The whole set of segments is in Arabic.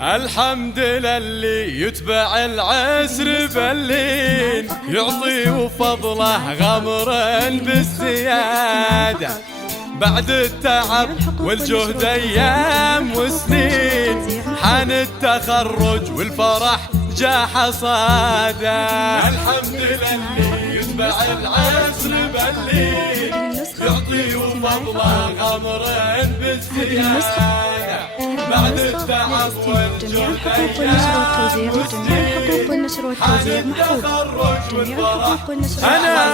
الحمد للي يتبع العسر باللين، يعطي وفضله غمر بالزيادة. بعد التعب والجهد ايام وسنين، حان التخرج والفرح جا حصاده. الحمد للي يتبع العسر باللين، يعطي وفضله غمر بالزيادة. بعد التعب والجهد ايام وسنين، حان التخرج والفرح. انا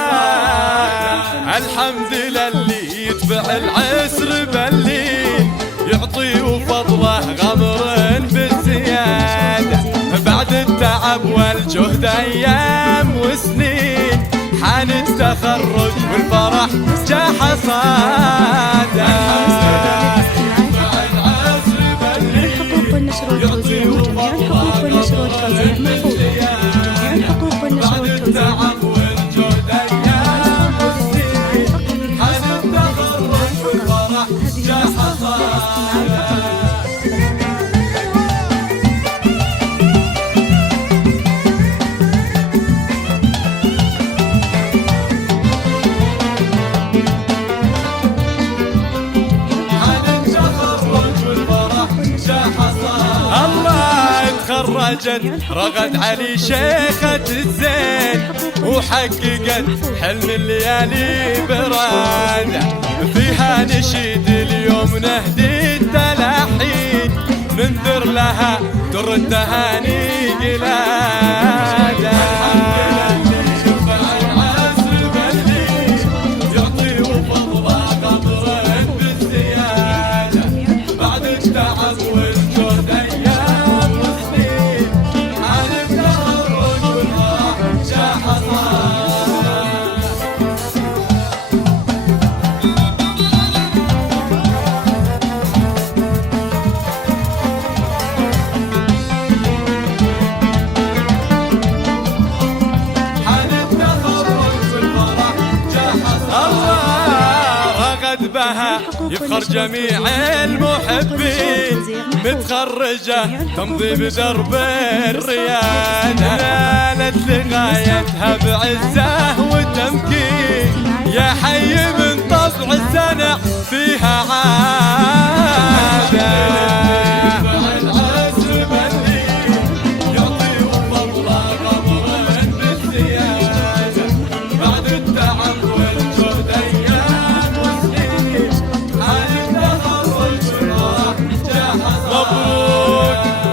الحمد للي يتبع العسر باللين، يعطي وفضله غمر بالزيادة. بعد التعب والجهد ايام وسنين، حان التخرج والفرح جا حصاده. الحقوق والنشر والتوزيع وجميع الحقوق والنشر والتوزيع محفوظة. جميع الحقوق والنشر والتوزيع تخرجت رغد علي شيخة الزين، وحققت حلم الليالي برادة. فيها نشيد اليوم نهدي التلاحين، ننذر لها در التهاني قلادة. بها يفخر جميع المحبين، متخرجة تمضي بدرب الريادة. نالت لغايتها بعزة وتمكين، يا حي من طبع السنع فيها عادة.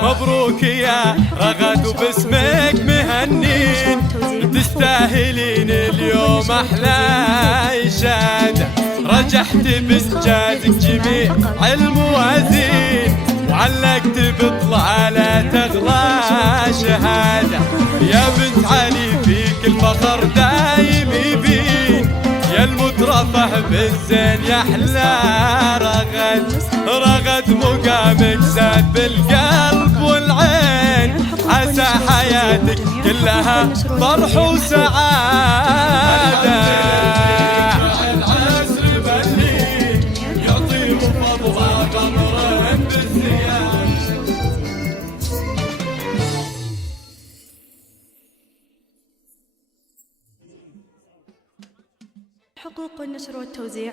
مبروك يا رغد وباسمك مهنين، تستاهلين اليوم احلى إشادة. رجحت بإنجازك جميع الموازين، وعلقت بطلالة تغلى شهادة. يا بنت علي فيك الفخر دايم يبين، يا المترفه بالزين يا احلى رغد. رغد مقامك زاد بالقلب والعين، عسى حياتك كلها فرح وسعادة. العسر بالليل يعطي وفضله غمر بالزيادة. الحقوق والنشر والتوزيع